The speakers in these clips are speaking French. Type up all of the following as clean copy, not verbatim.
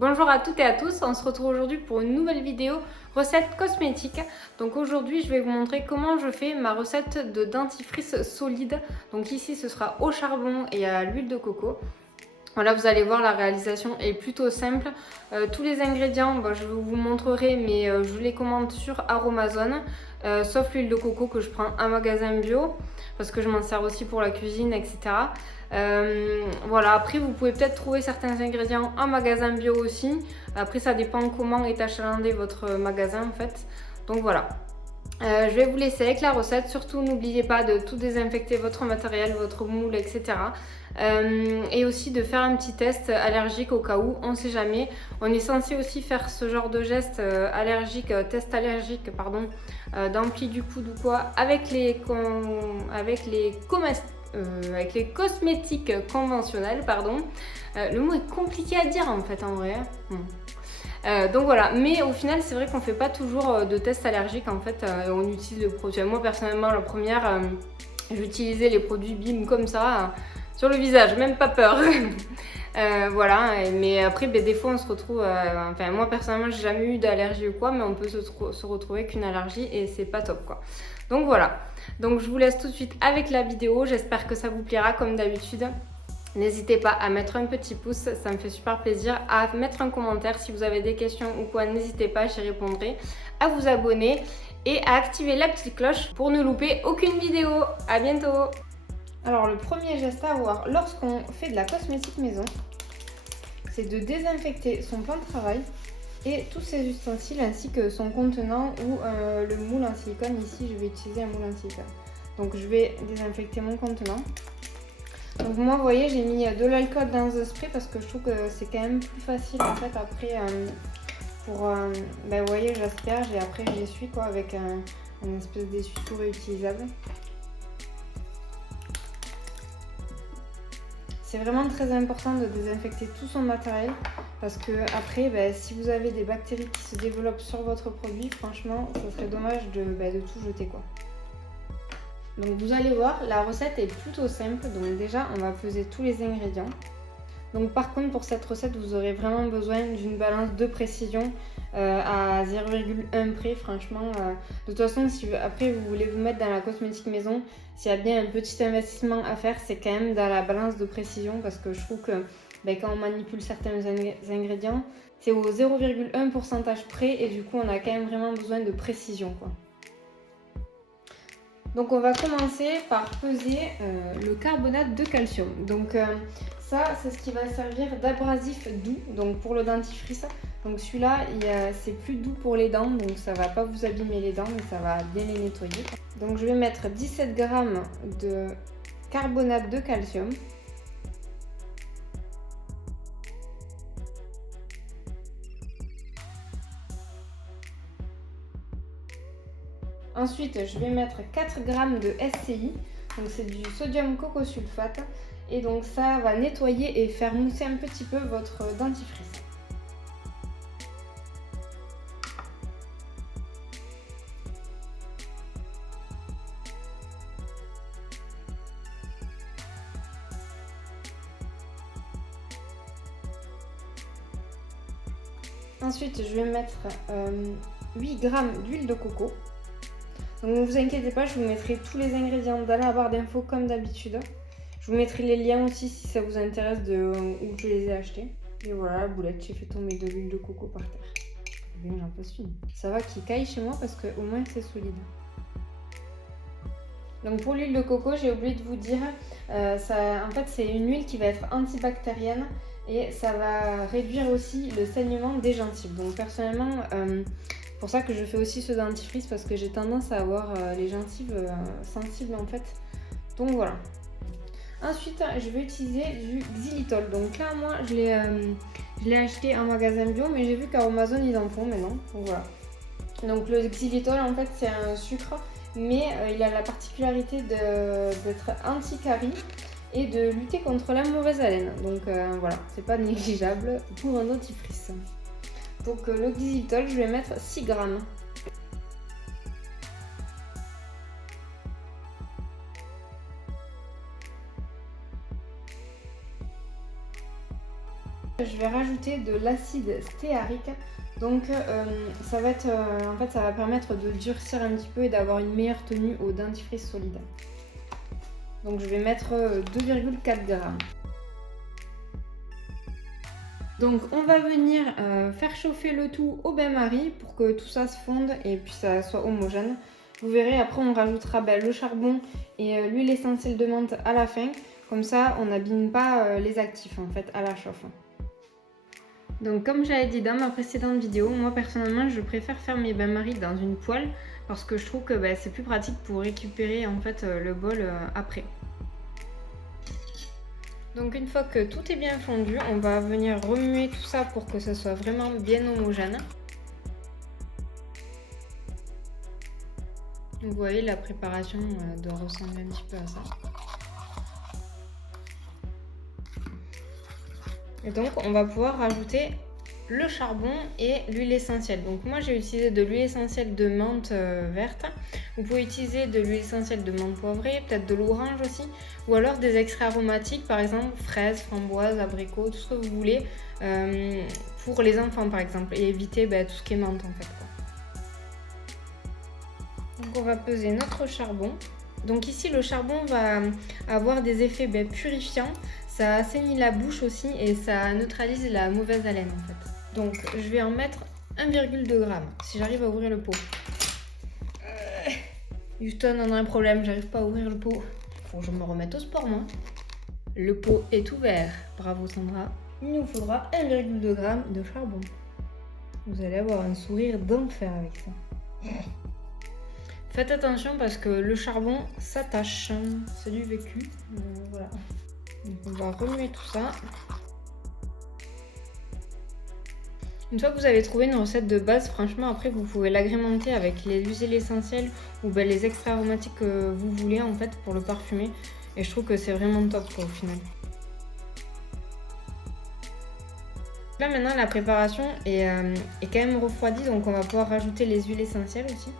Bonjour à toutes et à tous, on se retrouve aujourd'hui pour une nouvelle vidéo recette cosmétique. Donc aujourd'hui je vais vous montrer comment je fais ma recette de dentifrice solide. Donc ici ce sera au charbon et à l'huile de coco. Voilà, vous allez voir, la réalisation est plutôt simple. Tous les ingrédients, je vous montrerai, mais je les commande sur Aromazone, sauf l'huile de coco que je prends en magasin bio, parce que je m'en sers aussi pour la cuisine, etc. Voilà, après vous pouvez peut-être trouver certains ingrédients en magasin bio aussi. Après ça dépend comment est achalandé votre magasin en fait. Donc voilà. Je vais vous laisser avec la recette. Surtout n'oubliez pas de tout désinfecter votre matériel, votre moule, etc. Et aussi de faire un petit test allergique au cas où, on ne sait jamais. On est censé aussi faire ce genre de geste allergique, test allergique, pardon, d'ampli du coude ou quoi, avec les cosmétiques conventionnels, pardon. Le mot est compliqué à dire en fait en vrai. Donc voilà, mais au final c'est vrai qu'on fait pas toujours de tests allergiques en fait, on utilise le produit. Moi personnellement la première, j'utilisais les produits BIM comme ça, sur le visage, même pas peur. Voilà, mais après des fois on se retrouve, enfin moi personnellement j'ai jamais eu d'allergie ou quoi, mais on peut se retrouver qu'une allergie et c'est pas top quoi. Donc voilà, donc je vous laisse tout de suite avec la vidéo, j'espère que ça vous plaira comme d'habitude. N'hésitez pas à mettre un petit pouce, ça me fait super plaisir, à mettre un commentaire si vous avez des questions ou quoi, n'hésitez pas, j'y répondrai, à vous abonner et à activer la petite cloche pour ne louper aucune vidéo. À bientôt. Alors le premier geste à avoir lorsqu'on fait de la cosmétique maison, c'est de désinfecter son plan de travail et tous ses ustensiles ainsi que son contenant ou le moule en silicone. Ici je vais utiliser un moule en silicone. Donc je vais désinfecter mon contenant. Donc moi vous voyez j'ai mis de l'alcool dans le spray parce que je trouve que c'est quand même plus facile en fait après pour vous voyez j'asperge et après j'essuie quoi avec un espèce d'essuie-tout réutilisable. C'est vraiment très important de désinfecter tout son matériel parce que après si vous avez des bactéries qui se développent sur votre produit, franchement ça serait dommage de tout jeter quoi. Donc vous allez voir, la recette est plutôt simple. Donc déjà, on va peser tous les ingrédients. Donc par contre, pour cette recette, vous aurez vraiment besoin d'une balance de précision à 0,1 près. Franchement, de toute façon, si après vous voulez vous mettre dans la cosmétique maison, s'il y a bien un petit investissement à faire, c'est quand même dans la balance de précision parce que je trouve que quand on manipule certains ingrédients, c'est au 0,1 pourcentage près et du coup, on a quand même vraiment besoin de précision quoi. Donc on va commencer par peser le carbonate de calcium. Donc ça c'est ce qui va servir d'abrasif doux donc pour le dentifrice. Donc celui-là c'est plus doux pour les dents, donc ça va pas vous abîmer les dents mais ça va bien les nettoyer. Donc je vais mettre 17 g de carbonate de calcium. Ensuite, je vais mettre 4 g de SCI, donc c'est du sodium cocosulfate, et donc ça va nettoyer et faire mousser un petit peu votre dentifrice. Ensuite, je vais mettre 8 g d'huile de coco. Donc ne vous inquiétez pas, je vous mettrai tous les ingrédients dans la barre d'infos comme d'habitude. Je vous mettrai les liens aussi si ça vous intéresse de où je les ai achetés. Et voilà la boulette, j'ai fait tomber de l'huile de coco par terre. Bien, j'en passe une. Ça va qu'il caille chez moi parce qu'au moins c'est solide. Donc pour l'huile de coco, j'ai oublié de vous dire, en fait c'est une huile qui va être antibactérienne et ça va réduire aussi le saignement des gencives. Donc personnellement, c'est pour ça que je fais aussi ce dentifrice parce que j'ai tendance à avoir les gencives sensibles en fait. Donc voilà. Ensuite, je vais utiliser du xylitol. Donc là, moi, je l'ai acheté en magasin bio, mais j'ai vu qu'Amazon ils en font maintenant. Donc voilà. Donc le xylitol, en fait, c'est un sucre, mais il a la particularité d'être anti-carie et de lutter contre la mauvaise haleine. Donc voilà, c'est pas négligeable pour un dentifrice. Donc le xylitol, je vais mettre 6 g. Je vais rajouter de l'acide stéarique. Donc ça va être, en fait, ça va permettre de durcir un petit peu et d'avoir une meilleure tenue au dentifrice solide. Donc je vais mettre 2,4 g. Donc on va venir faire chauffer le tout au bain-marie pour que tout ça se fonde et puis ça soit homogène. Vous verrez, après on rajoutera le charbon et l'huile essentielle de menthe à la fin. Comme ça on n'abîme pas les actifs en fait à la chauffe. Donc comme j'avais dit dans ma précédente vidéo, moi personnellement je préfère faire mes bains-maries dans une poêle parce que je trouve que c'est plus pratique pour récupérer en fait le bol après. Donc une fois que tout est bien fondu, on va venir remuer tout ça pour que ça soit vraiment bien homogène. Donc vous voyez, la préparation doit ressembler un petit peu à ça. Et donc on va pouvoir rajouter le charbon et l'huile essentielle. Donc moi j'ai utilisé de l'huile essentielle de menthe verte. Vous pouvez utiliser de l'huile essentielle de menthe poivrée, peut-être de l'orange aussi, ou alors des extraits aromatiques, par exemple fraises, framboises, abricots, tout ce que vous voulez, pour les enfants par exemple, et éviter tout ce qui est menthe en fait, quoi. Donc on va peser notre charbon. Donc ici le charbon va avoir des effets purifiants, ça assainit la bouche aussi et ça neutralise la mauvaise haleine en fait. Donc je vais en mettre 1,2 g si j'arrive à ouvrir le pot. Houston, on a un problème, j'arrive pas à ouvrir le pot. Faut que je me remette au sport moi. Le pot est ouvert, bravo Sandra. Il nous faudra 1,2 g de charbon. Vous allez avoir un sourire d'enfer avec ça. Faites attention parce que le charbon s'attache, c'est du vécu. Voilà. Donc on va remuer tout ça. Une fois que vous avez trouvé une recette de base, franchement après vous pouvez l'agrémenter avec les huiles essentielles ou les extraits aromatiques que vous voulez en fait pour le parfumer. Et je trouve que c'est vraiment top quoi, au final. Là maintenant la préparation est quand même refroidie, donc on va pouvoir rajouter les huiles essentielles aussi.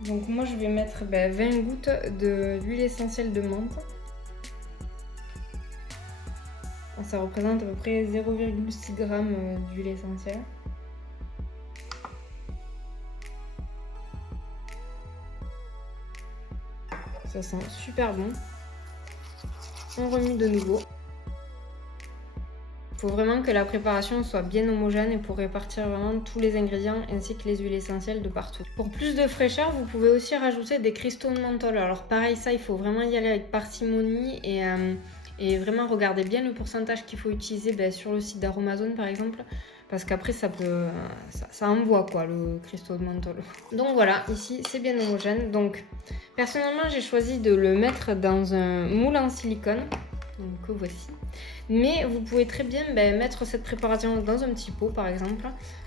Donc moi je vais mettre 20 gouttes d'huile essentielle de menthe. Ça représente à peu près 0,6 g d'huile essentielle. Ça sent super bon. On remue de nouveau. Il faut vraiment que la préparation soit bien homogène et pour répartir vraiment tous les ingrédients ainsi que les huiles essentielles de partout. Pour plus de fraîcheur, vous pouvez aussi rajouter des cristaux de menthol. Alors pareil, ça il faut vraiment y aller avec parcimonie et vraiment regarder bien le pourcentage qu'il faut utiliser sur le site d'Aromazone par exemple, parce qu'après ça envoie quoi le cristaux de menthol. Donc voilà, ici c'est bien homogène. Donc personnellement j'ai choisi de le mettre dans un moule en silicone, donc que voici. Mais vous pouvez très bien mettre cette préparation dans un petit pot par exemple,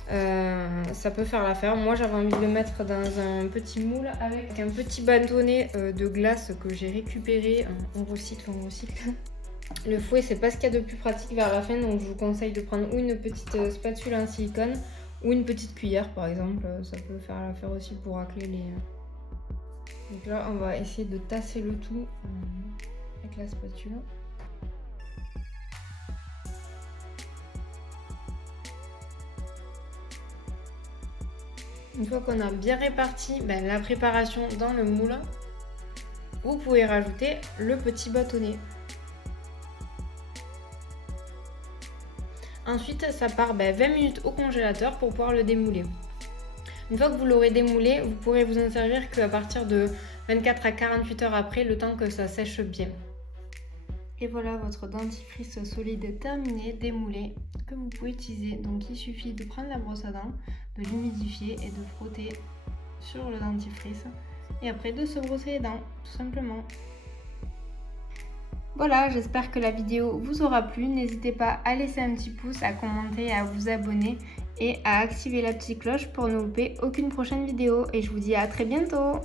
ça peut faire l'affaire. Moi j'avais envie de le mettre dans un petit moule avec un petit bâtonnet de glace que j'ai récupéré. On recycle. Le fouet c'est pas ce qu'il y a de plus pratique vers la fin, donc je vous conseille de prendre ou une petite spatule en silicone ou une petite cuillère par exemple, ça peut faire l'affaire aussi pour racler les... Donc là on va essayer de tasser le tout avec la spatule. Une fois qu'on a bien réparti la préparation dans le moule, vous pouvez rajouter le petit bâtonnet. Ensuite, ça part 20 minutes au congélateur pour pouvoir le démouler. Une fois que vous l'aurez démoulé, vous pourrez vous en servir qu'à partir de 24 à 48 heures après, le temps que ça sèche bien. Et voilà votre dentifrice solide terminé, démoulé, que vous pouvez utiliser. Donc il suffit de prendre la brosse à dents, de l'humidifier et de frotter sur le dentifrice. Et après de se brosser les dents, tout simplement. Voilà, j'espère que la vidéo vous aura plu. N'hésitez pas à laisser un petit pouce, à commenter, à vous abonner et à activer la petite cloche pour ne louper aucune prochaine vidéo. Et je vous dis à très bientôt!